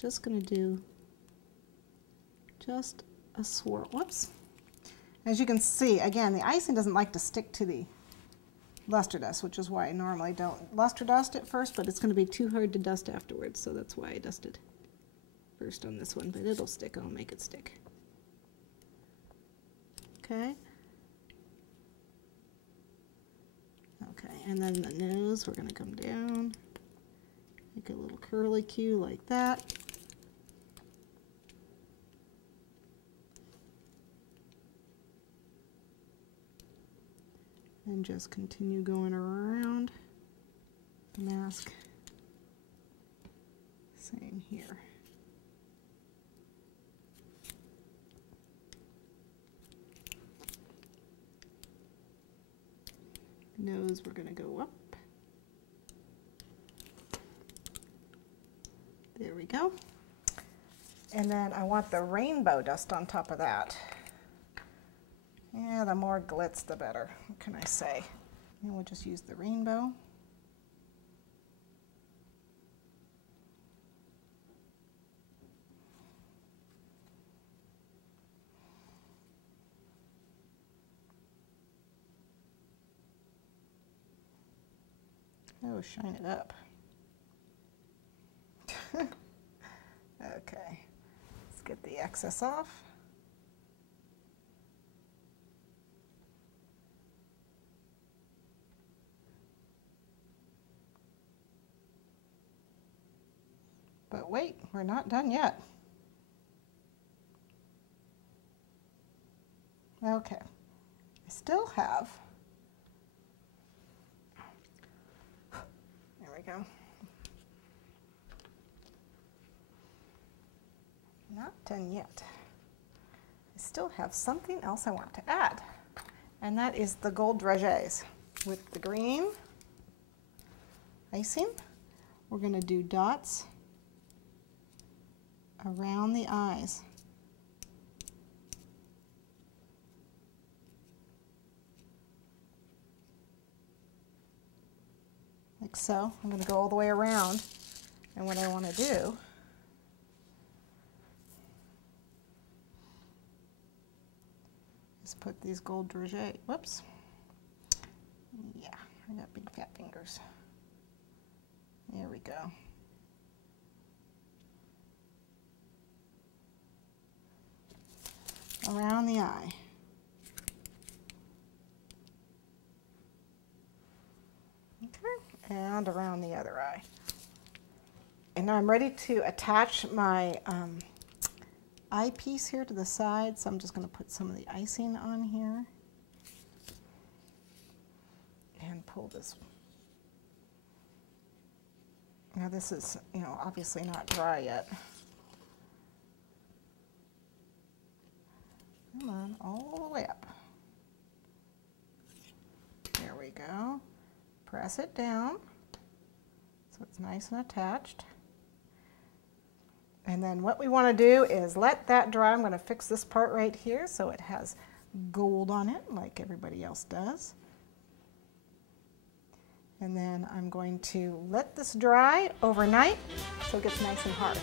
just going to do just a swirl. Whoops. As you can see, again, the icing doesn't like to stick to the luster dust, which is why I normally don't luster dust it first, but it's going to be too hard to dust afterwards, so that's why I dusted first on this one, but it'll stick. I'll make it stick. Okay. Okay, and then the nose, we're going to come down, make a little curly Q like that. And just continue going around the mask. Same here. Nose, we're going to go up. There we go. And then I want the rainbow dust on top of that. Yeah, the more glitz, the better. What can I say? And we'll just use the rainbow. Oh, shine it up. Okay, let's get the excess off. But wait, we're not done yet. Okay, I still have, there we go. Not done yet. I still have something else I want to add, and that is the gold dragées. With the green icing, we're going to do dots around the eyes. Like so. I'm going to go all the way around, and what I want to do is put these gold dragées, whoops, yeah, I got big fat fingers. There we go. Around the eye. Okay, and around the other eye. And now I'm ready to attach my eyepiece here to the side, so I'm just going to put some of the icing on here and pull this. Now this is, you know, obviously not dry yet. Come on, all the way up. There we go. Press it down so it's nice and attached. And then what we want to do is let that dry. I'm going to fix this part right here so it has gold on it like everybody else does. And then I'm going to let this dry overnight so it gets nice and hard.